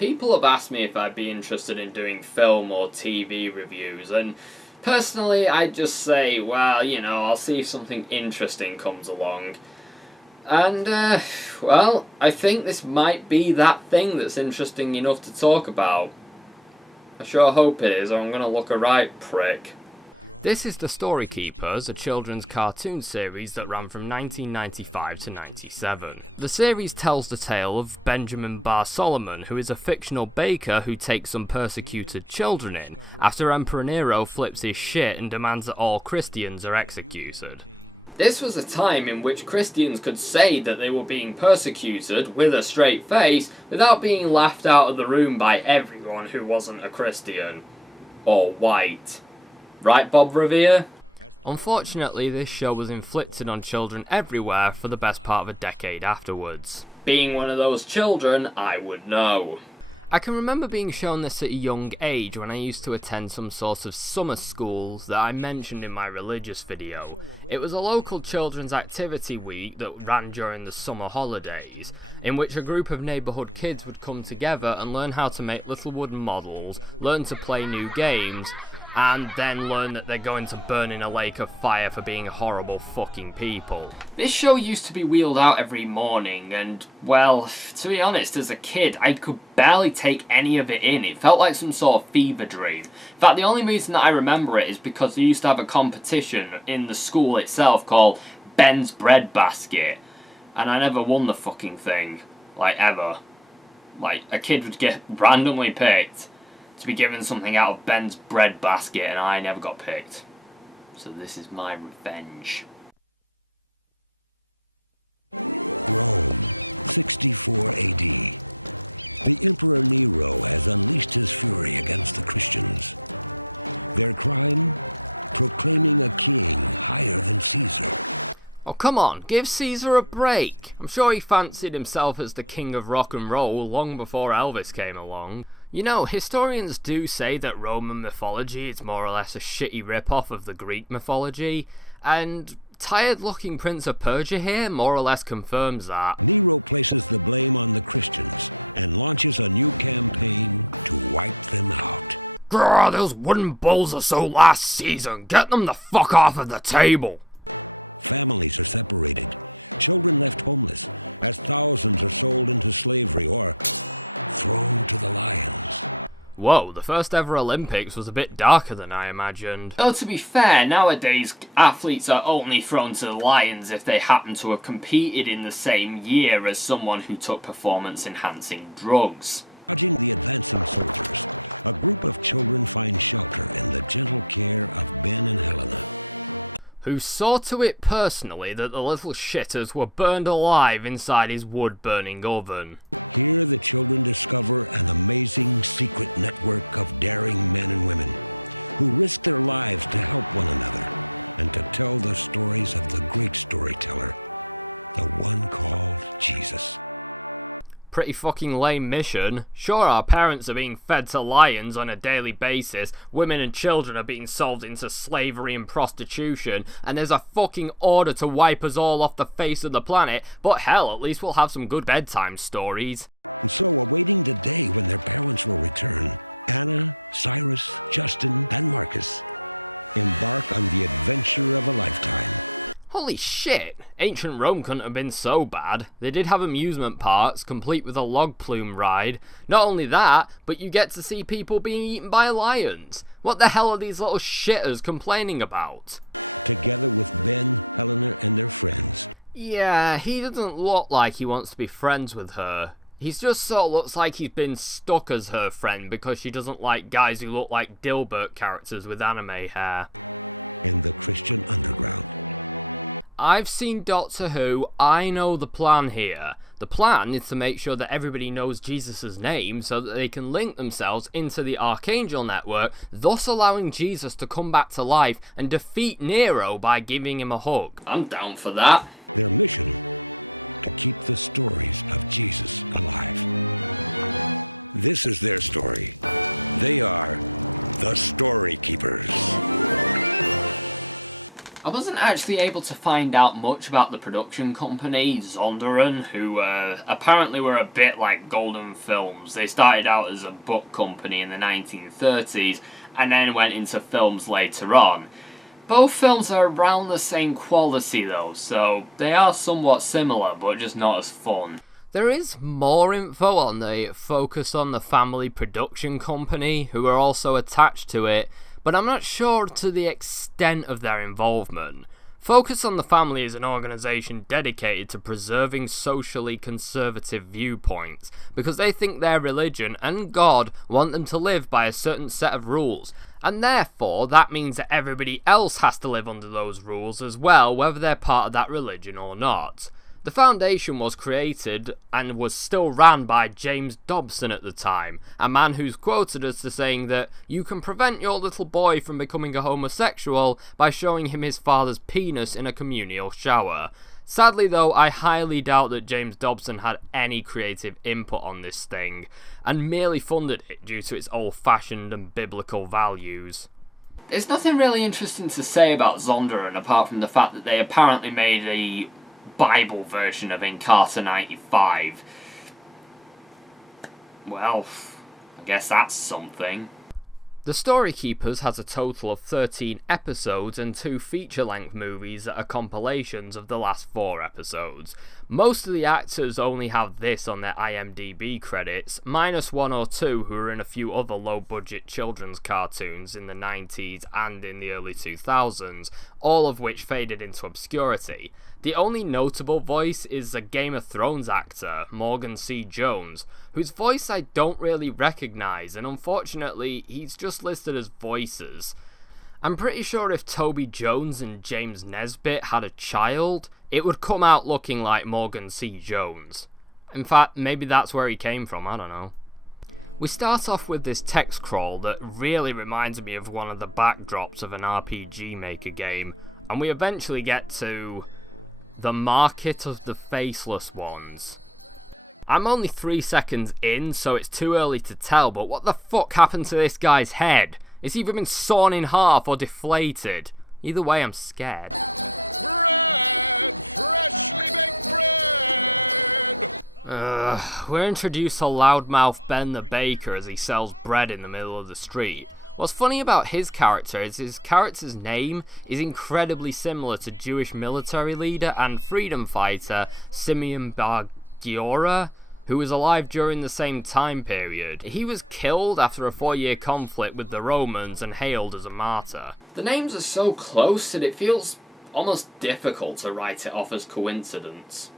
people have asked me if I'd be interested in doing film or TV reviews, and personally I just say, well, you know, I'll see if something interesting comes along. And, well, I think this might be that thing that's interesting enough to talk about. I sure hope it is, or I'm gonna look a right prick. This is The Story Keepers, a children's cartoon series that ran from 1995 to 97. The series tells the tale of Benjamin Bar Solomon, who is a fictional baker who takes some persecuted children in, after Emperor Nero flips his shit and demands that all Christians are executed. This was a time in which Christians could say that they were being persecuted with a straight face without being laughed out of the room by everyone who wasn't a Christian. Or white. Right, Bob Revere? Unfortunately, this show was inflicted on children everywhere for the best part of a decade afterwards. Being one of those children, I would know. I can remember being shown this at a young age when I used to attend some sort of summer schools that I mentioned in my religious video. It was a local children's activity week that ran during the summer holidays, in which a group of neighbourhood kids would come together and learn how to make little wooden models, learn to play new games, and then learn that they're going to burn in a lake of fire for being horrible fucking people. This show used to be wheeled out every morning, and, well, to be honest, as a kid, I could barely take any of it in. It felt like some sort of fever dream. In fact, the only reason that I remember it is because they used to have a competition in the school itself called Ben's Bread Basket, and I never won the fucking thing. Like, ever. Like, a kid would get randomly picked to be given something out of Ben's Bread Basket, and I never got picked. So this is my revenge. Rome, 64 AD. The Emperor Nero has unleashed his fury against the Christians. Their crime? Proclaiming a king higher than Caesar. Oh come on, give Caesar a break! I'm sure he fancied himself as the king of rock and roll long before Elvis came along. You know, historians do say that Roman mythology is more or less a shitty rip-off of the Greek mythology, and tired-looking Prince of Persia here more or less confirms that. Nero places the blame on the Christians and launches a new campaign to wipe them out. Grr, those wooden bulls are so last season. Get them the fuck off of the table. Families are separated, children left homeless, as thousands are sold into slavery or thrown to the lions. Whoa, the first ever Olympics was a bit darker than I imagined. Though to be fair, nowadays athletes are only thrown to the lions if they happen to have competed in the same year as someone who took performance-enhancing drugs. Dodging the advancing soldiers, a group of children find shelter in the gentle care of Ben and Helena, who saw to it personally that the little shitters were burned alive inside his wood-burning oven. Here the children discover an amazing secret network of daring men and women who risk their lives to help one another and to tell the stories of the great storyteller, the one called Jesus. Pretty fucking lame mission. Sure, our parents are being fed to lions on a daily basis, women and children are being sold into slavery and prostitution, and there's a fucking order to wipe us all off the face of the planet, but hell, at least we'll have some good bedtime stories. And so, awaiting the day when their parents will return, Anna, Cyrus, Justin, and Marcus embark on the adventure of a lifetime. Holy shit! Ancient Rome couldn't have been so bad. They did have amusement parks, complete with a log plume ride. Not only that, but you get to see people being eaten by lions. What the hell are these little shitters complaining about? Together with Ben, Helena, and their friends. Yeah, he doesn't look like he wants to be friends with her. He's just sort of looks like he's been stuck as her friend because she doesn't like guys who look like Dilbert characters with anime hair. In the Christian underground. I've seen Doctor Who, I know the plan here. The plan is to make sure that everybody knows Jesus' name so that they can link themselves into the Archangel network, thus allowing Jesus to come back to life and defeat Nero by giving him a hug. I'm down for that. Their mission, to keep the stories of Jesus alive. This is their story. They are the Story Keepers. I wasn't actually able to find out much about the production company, Zonderan, who apparently were a bit like Golden Films. They started out as a book company in the 1930s and then went into films later on. Both films are around the same quality though, so they are somewhat similar, but just not as fun. There is more info on the Focus on the Family production company, who are also attached to it, but I'm not sure to the extent of their involvement. Focus on the Family is an organisation dedicated to preserving socially conservative viewpoints, because they think their religion and God want them to live by a certain set of rules, and therefore that means that everybody else has to live under those rules as well, whether they're part of that religion or not. The foundation was created and was still ran by James Dobson at the time, a man who's quoted as to saying that you can prevent your little boy from becoming a homosexual by showing him his father's penis in a communal shower. Sadly though, I highly doubt that James Dobson had any creative input on this thing, and merely funded it due to its old-fashioned and biblical values. There's nothing really interesting to say about Zonderan apart from the fact that they apparently made a Bible version of Encarta 95. Well, I guess that's something. The Story Keepers has a total of 13 episodes and 2 feature-length movies that are compilations of the last 4 episodes. Most of the actors only have this on their IMDb credits, minus 1 or 2 who were in a few other low-budget children's cartoons in the 90s and in the early 2000s, all of which faded into obscurity. The only notable voice is a Game of Thrones actor, Morgan C. Jones, whose voice I don't really recognise, and unfortunately he's just listed as voices. I'm pretty sure if Toby Jones and James Nesbitt had a child, it would come out looking like Morgan C. Jones. In fact, maybe that's where he came from, I don't know. We start off with this text crawl that really reminds me of one of the backdrops of an RPG Maker game, and we eventually get to the Market of the Faceless Ones. I'm only 3 seconds in, so it's too early to tell, but what the fuck happened to this guy's head? It's either been sawn in half or deflated. Either way, I'm scared. Bread! Freshly baked bread! We're introduced to loudmouth Ben the Baker as he sells bread in the middle of the street. What's funny about his character is his character's name is incredibly similar to Jewish military leader and freedom fighter Simeon Bar Giora, who was alive during the same time period. He was killed after a 4-year conflict with the Romans and hailed as a martyr. The names are so close that it feels almost difficult to write it off as coincidence.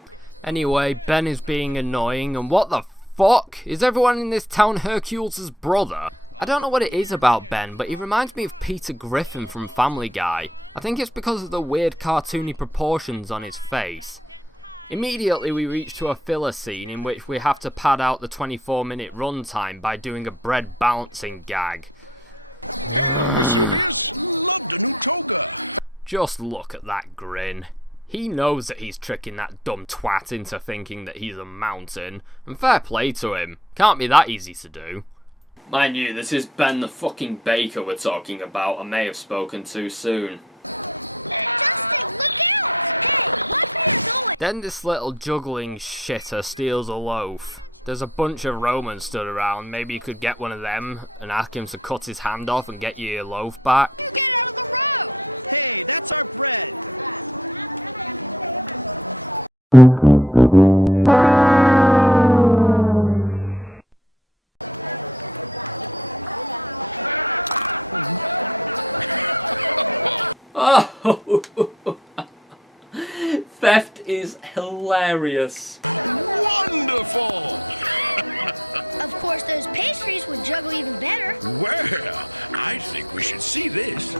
Anyway, Ben is being annoying, and what the fuck? Is everyone in this town Hercules' brother? I don't know what it is about Ben, but he reminds me of Peter Griffin from Family Guy. I think it's because of the weird cartoony proportions on his face. Immediately we reach to a filler scene in which we have to pad out the 24-minute runtime by doing a bread balancing gag. Hail, Vesuvius! Love the new toga! Just look at that grin. He knows that he's tricking that dumb twat into thinking that he's a mountain, and fair play to him. Can't be that easy to do. Mind you, this is Ben the fucking Baker we're talking about. I may have spoken too soon. Justin, look out! Hey, watch where you're going! Then this little juggling shitter steals a loaf. There's a bunch of Romans stood around. Maybe you could get one of them and ask him to cut his hand off and get you your loaf back. You get out of the road! Hey, that's our bread! Theft is hilarious. Wonderful! Of course, those pastries would juggle even better. Well, I think we should see this. Hey,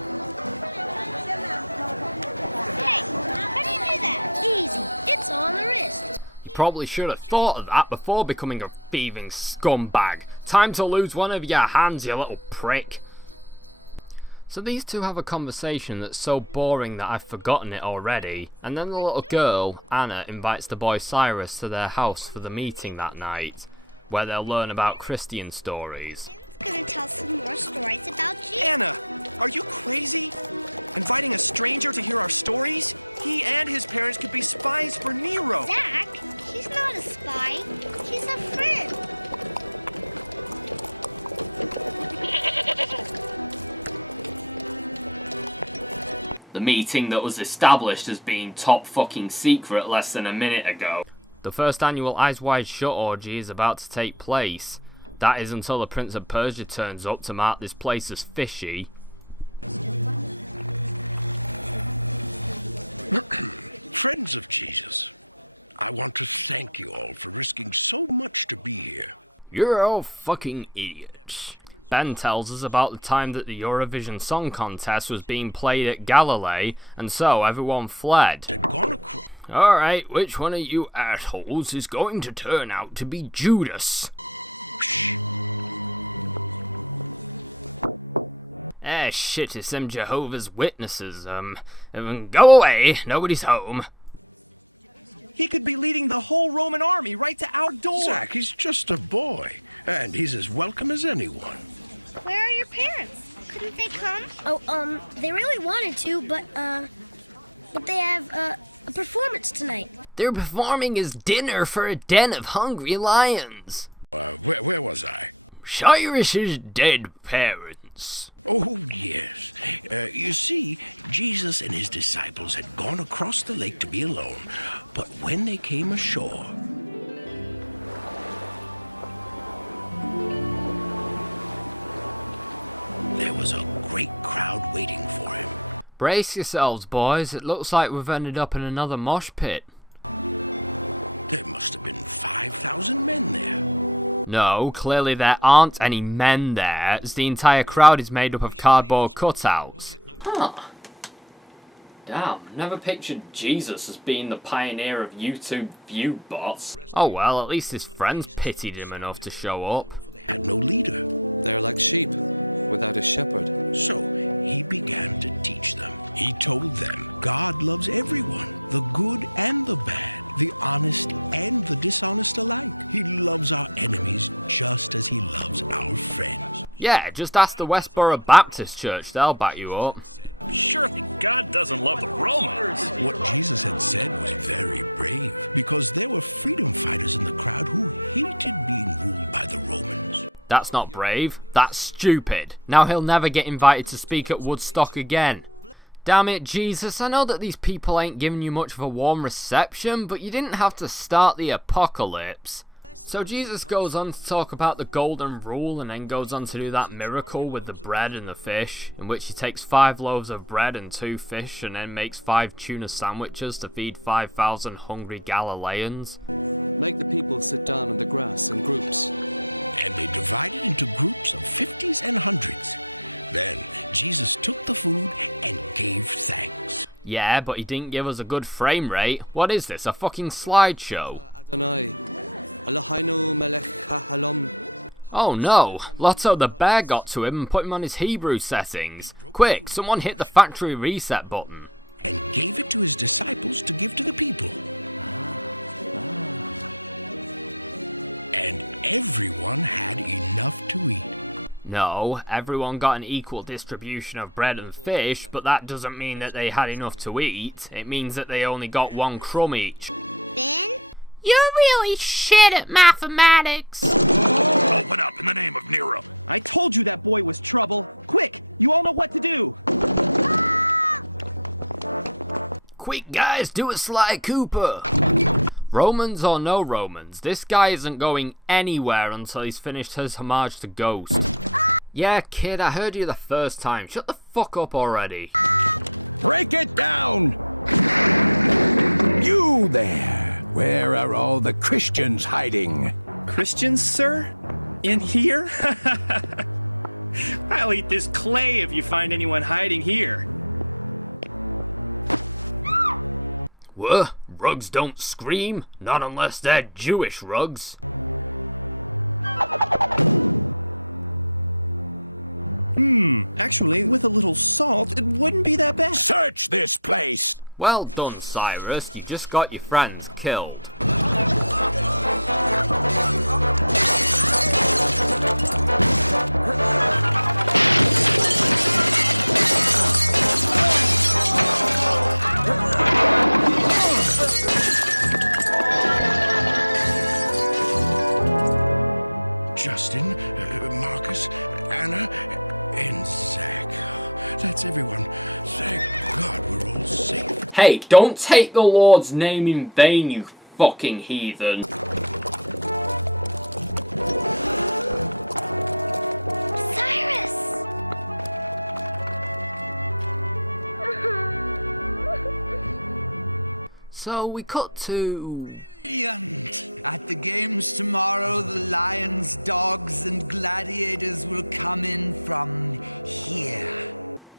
how do you do that? Easy, it's on the wrist. You probably should have thought of that before becoming a thieving scumbag. Time to lose one of your hands, you little prick. So these two have a conversation that's so boring that I've forgotten it already, and then the little girl, Anna, invites the boy Cyrus to their house for the meeting that night, where they'll learn about Christian stories. gonna tell some more stories about Jesus. Anna, are you crazy? Inviting a stranger to hear our stories? He and his parents could be spies for Nero. Zach, he's not a spy. He's a friend. The meeting that was established as being top fucking secret less than a minute ago. The first annual Eyes Wide Shut orgy is about to take place. That is until the Prince of Persia turns up to mark this place as fishy. Friends of Jesus, I want to thank you all for risking so much to be here. You're all fucking idiots. Ben tells us about the time that the Eurovision Song Contest was being played at Galilee, and so everyone fled. They'd gone across. Alright, which one of you assholes is going to turn out to be Judas? Shh. Shit, it's them Jehovah's Witnesses. Go away, nobody's home. He could be leading the whole Roman army right to our door. Zach, he's just a boy, and he's as welcome as anyone. Where are your parents? Couldn't they come? Oh, they really wanted to, but they have a performance tonight. They're performing as dinner for a den of hungry lions. Where was I? Cyrus's dead parents. Oh, yes. You see, Jesus and his disciples had gone across the lake to be alone, but when they came ashore, there was a great crowd waiting for him. Brace yourselves, boys. It looks like we've ended up in another mosh pit. There must have been 5,000 men there. No, clearly there aren't any men there, as the entire crowd is made up of cardboard cutouts. Huh. Damn, never pictured Jesus as being the pioneer of YouTube view bots. Oh well, at least his friends pitied him enough to show up. They had no leader. They're like sheep without a shepherd. So he began to teach them. He told them God loves everyone, the good and the bad, the honest and the dishonest alike. He loves our enemies just as he loves our friends. Yeah, just ask the Westboro Baptist Church, they'll back you up. Surely God doesn't love the Romans. What Jesus had said was very brave, because there were freedom fighters in the crowd who hated being ruled by the Romans. That's not brave, that's stupid. Now he'll never get invited to speak at Woodstock again. Damn it, Jesus, I know that these people ain't giving you much of a warm reception, but you didn't have to start the apocalypse. So Jesus goes on to talk about the golden rule and then goes on to do that miracle with the bread and the fish, in which he takes 5 loaves of bread and 2 fish and then makes 5 tuna sandwiches to feed 5,000 hungry Galileans. Make the people sit down on the grass in groups. And they divided into groups of 50s and 100s. Then Jesus took the food and gave thanks. Yeah, but he didn't give us a good frame rate. What is this, a fucking slideshow? Adonai, Eloheinu melech ha'olam. Oh no, Lotto the bear got to him and put him on his Hebrew settings. Quick, someone hit the factory reset button. And gave it to his disciples to give to the people. And everyone had enough to eat. No, everyone got an equal distribution of bread and fish, but that doesn't mean that they had enough to eat. It means that they only got 1 crumb each. Ben? You're really shit at mathematics. Open up in the name of Nero. I told you that boy was trouble. Quick, you all know what to do. Quick guys, do a Sly Cooper! Romans or no Romans, this guy isn't going anywhere until he's finished his homage to Ghost. Yeah, kid, I heard you the first time. Shut the fuck up already. Break it down! You there! Where are all the Christians hiding? Christians, sir? In here? I'll eat this clay if you find anyone hiding here. What? Rugs don't scream? Not unless they're Jewish rugs. Actually, with a little salt, it wouldn't be that bad. Search this place! Well done, Cyrus. You just got your friends killed. Marcus, Anna, and Zach. That's everyone. Thank God we're all safe. Hey, don't take the Lord's name in vain, you fucking heathen. Cyrus! So we cut to... Brilliant! At the games tomorrow, the lions, dogs, and gladiators will come in from here.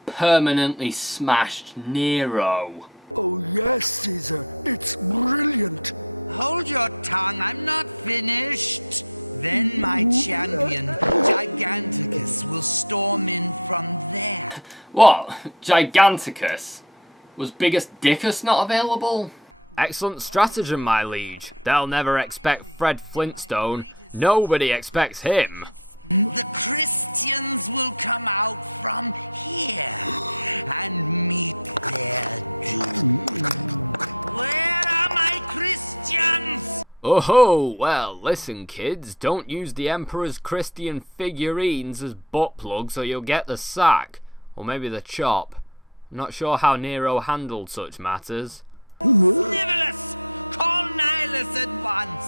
Permanently smashed Nero. Oh yes, Caesar. It's brilliant. Hold your tongue, I'm not finished. Then my champion, Giganticus, will storm in from there. What? Giganticus? Was Biggest Dickus not available? Excellent stratagem, my liege. They'll never expect Fred Flintstone. Nobody expects him. The Christians will come out from here and meet their doom. Where are my Christians? Oh ho, well, listen kids, don't use the Emperor's Christian figurines as butt plugs or you'll get the sack. Or maybe the chop. I'm not sure how Nero handled such matters. Nivelus! Call Nihilus at once!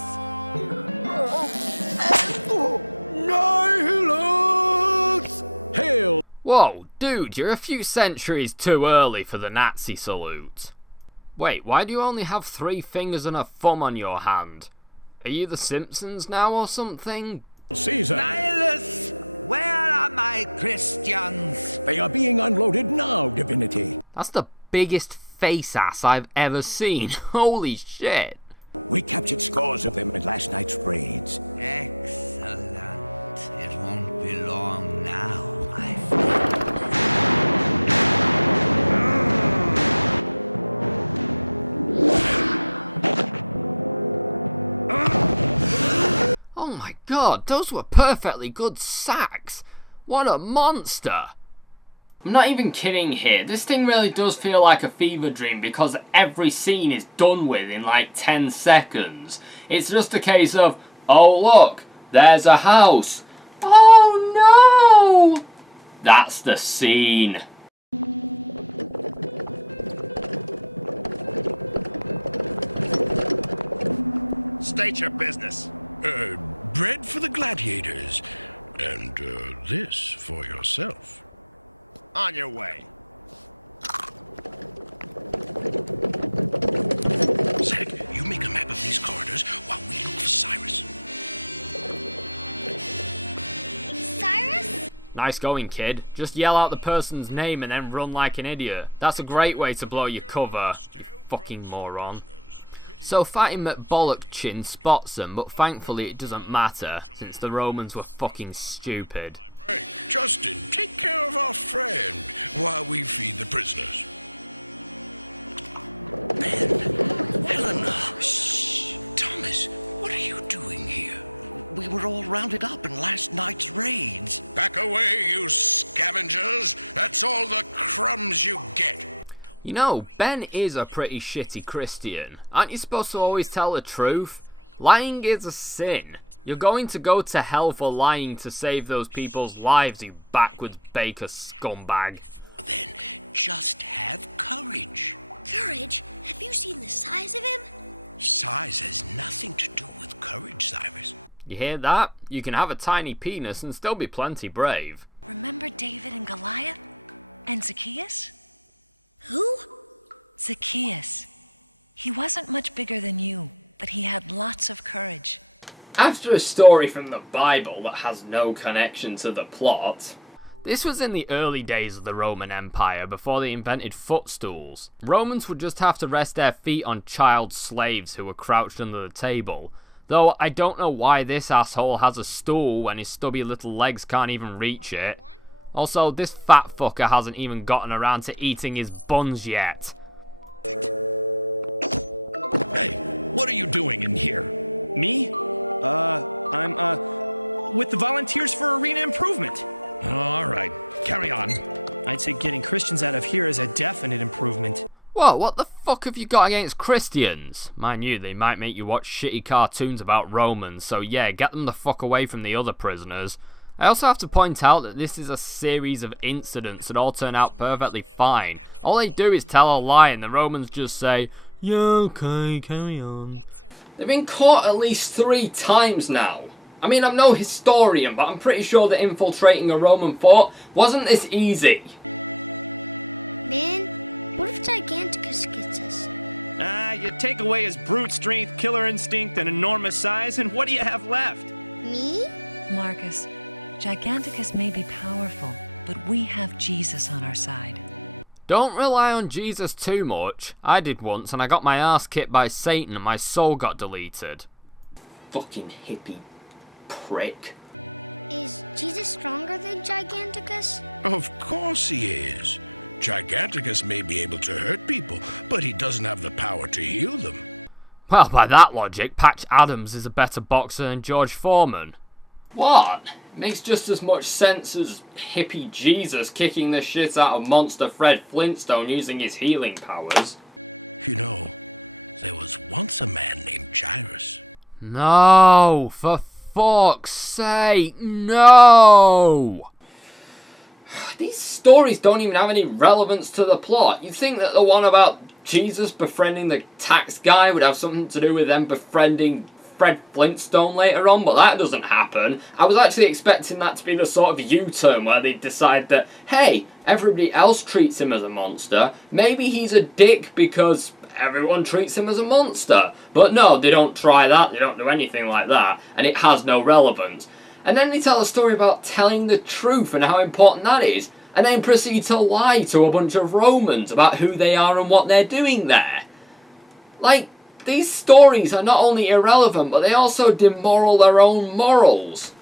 Nihilus! Hail! Whoa, dude, you're a few centuries too early for the Nazi salute. Wait, why do you only have 3 fingers and a thumb on your hand? Are you the Simpsons now or something? Caesar! Nihilus! Where are my Christians? They are being unloaded now, divinity. That's the biggest face ass I've ever seen. Holy shit. We captured scores of them in last night's raids. Excellent. It won't be long now, my friend. Oh my god, those were perfectly good sacks. What a monster. I'm not even kidding here. This thing really does feel like a fever dream because every scene is done with in like 10 seconds. It's just a case of, oh look, there's a house. Oh no! That's the scene. State your business. Bread for the gladiators. And this for yourself. On your way. Zach, you make a map of these corridors while we look for Cyrus. Cyrus? Nice going, kid. Just yell out the person's name and then run like an idiot. That's a great way to blow your cover, you fucking moron. So fighting McBollock-Chin spots them, but thankfully it doesn't matter, since the Romans were fucking stupid. Hey, Justin, take care of our friend while we feed the prisoners. Ben, Eleanor, shh. Thomas, what are you doing here? We were all rounded up in last night's raids. Back away, you scavengers. That's all the crumbs you get. You know, Ben is a pretty shitty Christian. Aren't you supposed to always tell the truth? Lying is a sin. You're going to go to hell for lying to save those people's lives, you backwards baker scumbag. Then just have courage. Courage? Have you seen the size of him? Size has nothing to do with courage, Cyrus. You hear that? You can have a tiny penis and still be plenty brave. Remember David and Goliath? And Zacchaeus? Who? Zacchaeus. He wasn't much bigger than you, but he had lots of courage. After a story from the Bible that has no connection to the plot. This was in the early days of the Roman Empire, before they invented footstools. Romans would just have to rest their feet on child slaves who were crouched under the table. Though I don't know why this asshole has a stool when his stubby little legs can't even reach it. Also, this fat fucker hasn't even gotten around to eating his buns yet. Hey, what are you doing in here? Me? I'm with the Volunteers for Arena Improvement. All right, carry on. I'd say getting Christians out of here is a definite improvement. Whoa, what the fuck have you got against Christians? Mind you, they might make you watch shitty cartoons about Romans, so yeah, get them the fuck away from the other prisoners. I also have to point out that this is a series of incidents that all turn out perfectly fine. All they do is tell a lie and the Romans just say, yeah, okay, carry on. They've been caught at least 3 times now. I mean, I'm no historian, but I'm pretty sure that infiltrating a Roman fort wasn't this easy. Man, what if Giganticus gets us? You take away his brute strength, killer instinct, and enormous size, and what do you have left? Me? Marcus, Giganticus may be powerful, but we have Jesus on our side. Don't rely on Jesus too much. I did once and I got my ass kicked by Satan and my soul got deleted. Fucking hippie prick. Is Jesus stronger than Giganticus? Of course he is. Giganticus may be able to hurt people, but he doesn't have the power to heal them. Well, by that logic, Patch Adams is a better boxer than George Foreman. What? Makes just as much sense as hippie Jesus kicking the shit out of monster Fred Flintstone using his healing powers. You know, there was once a man named Jairus. No, for fuck's sake, no! These stories don't even have any relevance to the plot. You'd think that the one about Jesus befriending the tax guy would have something to do with them befriending Fred Flintstone later on, but that doesn't happen. I was actually expecting that to be the sort of U-turn where they decide that, hey, everybody else treats him as a monster, maybe he's a dick because everyone treats him as a monster. But no, they don't try that, they don't do anything like that, and it has no relevance. And then they tell a story about telling the truth and how important that is, and then proceed to lie to a bunch of Romans about who they are and what they're doing there. Like, these stories are not only irrelevant, but they also demoral their own morals.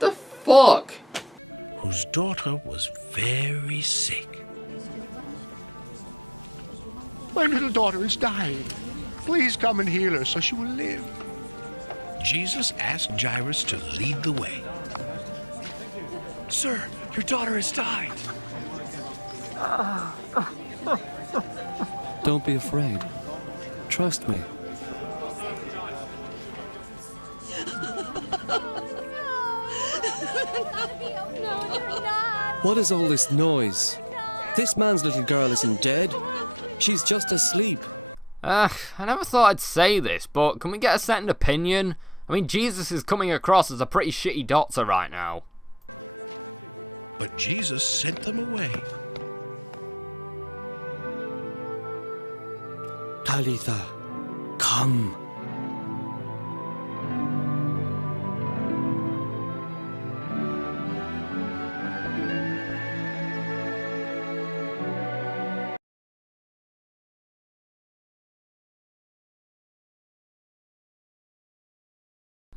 The fuck? Whose daughter was very sick. My little daughter is dying. Please come and heal her so she will live. Jesus asked Jairus to lead the way. Sir, your daughter has died. Don't be afraid. Trust me. What is all this noise? This man's little girl isn't dead. She's just asleep. I never thought I'd say this, but can we get a second opinion? I mean, Jesus is coming across as a pretty shitty doctor right now. But Jesus sent them away. Talitha, come.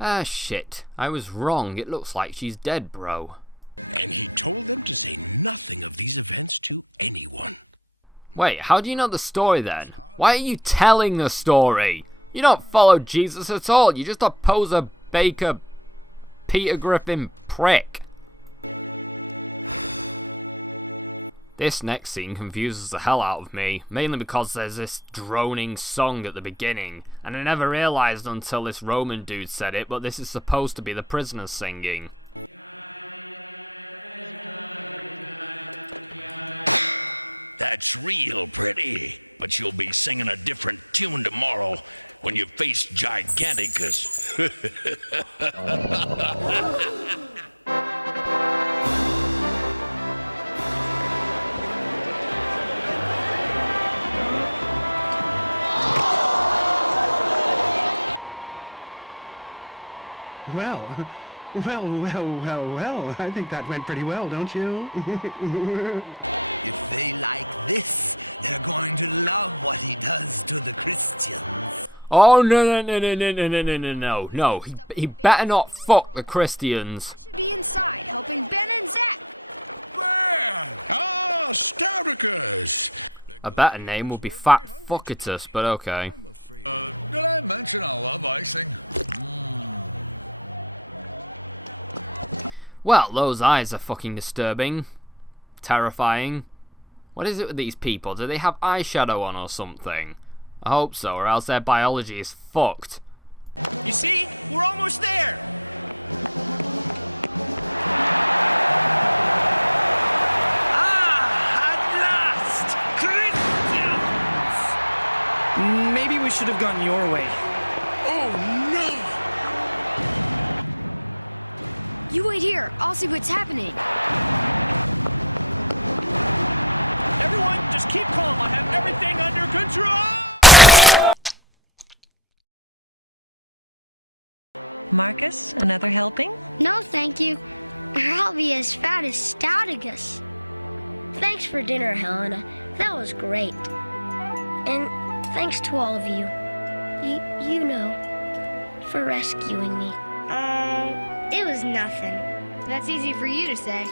Ah, shit. I was wrong. It looks like she's dead, bro. And he told them to say nothing of these events to anyone. Wait, how do you know the story then? Why are you telling the story? You don't follow Jesus at all. You're just a poser, baker, Peter Griffin prick. This next scene confuses the hell out of me, mainly because there's this droning song at the beginning, and I never realised until this Roman dude said it, but this is supposed to be the prisoners singing. That's real pretty, but you'll be singing a different tune tomorrow when you face Giganticus. Well, I think that went pretty well, don't you? If they like this, they're going to love what he does to the Christians. Oh, no. He better not fuck the Christians. Should be inside helping Ben and Zach. Ben! Ah, Stavicus! A better name would be Fat Fuckitus, but okay. Did I mention I love icing? Well, those eyes are fucking disturbing. Terrifying. What is it with these people? Do they have eyeshadow on or something? I hope so, or else their biology is fucked. You see? We're almost there! gone your way. Oh, no! You wait here. I'll see what's happening. Everyone, just keep calm. I have everything under control! Marcus, another helping? No, thank you. I'll be as fat as Stoudigus. Thanks for dinner, Helena. That was great. And thanks to all of you. You know, for rescuing me. It was nothing. That's easy for you to say.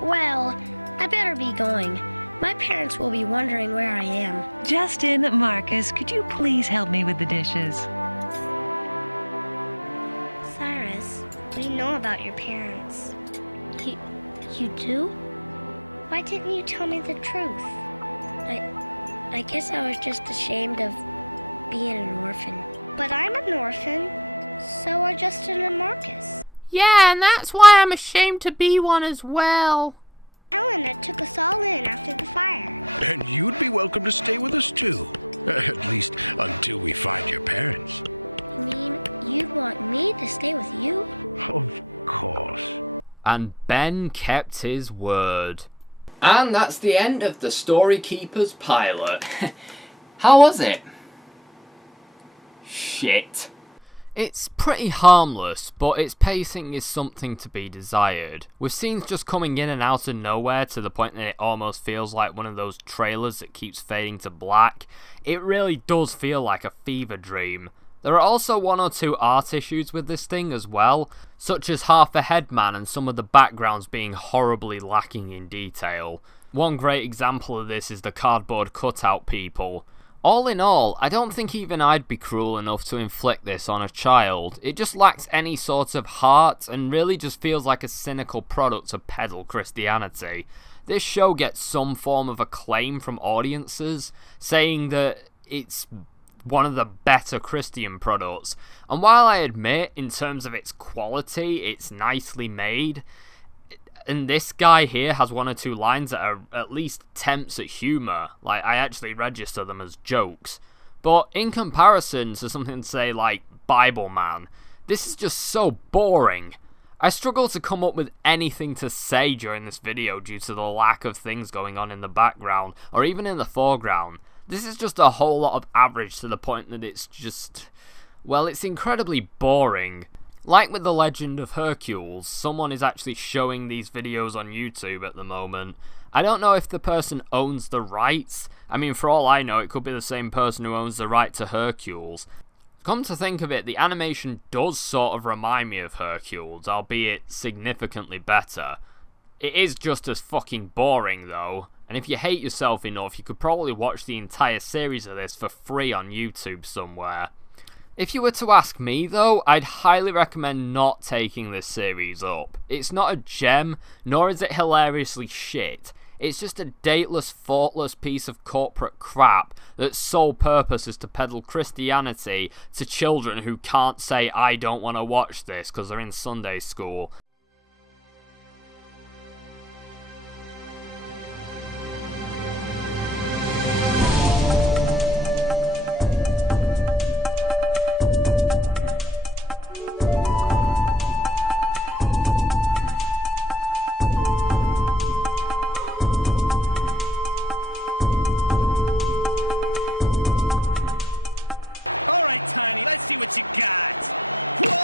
Well, I better be going. My parents will be wondering where I am. Justin, Marcus, could you please help me with the dishes? Cyrus, we know about your parents. You do? Why didn't you tell me the truth? I guess I was just ashamed of being an orphan. But I'm an orphan. So are Justin and Marcus. Yeah, and that's why I'm ashamed to be one as well. Helena took us all in after the fire. And you'd be welcome to stay with us, too. At least until we find your parents. You mean you'd want me to stay with you? Of course. And Ben kept his word. And that's the end of the Story Keepers pilot. How was it? Shit. It's pretty harmless, but its pacing is something to be desired, with scenes just coming in and out of nowhere to the point that it almost feels like one of those trailers that keeps fading to black. It really does feel like a fever dream. There are also one or two art issues with this thing as well, such as half a headman and some of the backgrounds being horribly lacking in detail. One great example of this is the cardboard cutout people. All in all, I don't think even I'd be cruel enough to inflict this on a child. It just lacks any sort of heart and really just feels like a cynical product of peddle Christianity. This show gets some form of acclaim from audiences, saying that it's one of the better Christian products. And while I admit, in terms of its quality, it's nicely made, and this guy here has one or two lines that are at least attempts at humour. Like, I actually register them as jokes. But in comparison to something, say, like Bible Man, this is just so boring. I struggle to come up with anything to say during this video due to the lack of things going on in the background, or even in the foreground. This is just a whole lot of average to the point that it's just, well, it's incredibly boring. Like with The Legend of Hercules, someone is actually showing these videos on YouTube at the moment. I don't know if the person owns the rights. I mean, for all I know, it could be the same person who owns the right to Hercules. Come to think of it, the animation does sort of remind me of Hercules, albeit significantly better. It is just as fucking boring though, and if you hate yourself enough, you could probably watch the entire series of this for free on YouTube somewhere. If you were to ask me though, I'd highly recommend not taking this series up. It's not a gem, nor is it hilariously shit. It's just a dateless, thoughtless piece of corporate crap that's sole purpose is to peddle Christianity to children who can't say I don't want to watch this because they're in Sunday school. Tiny, let's see what you got. Whoa!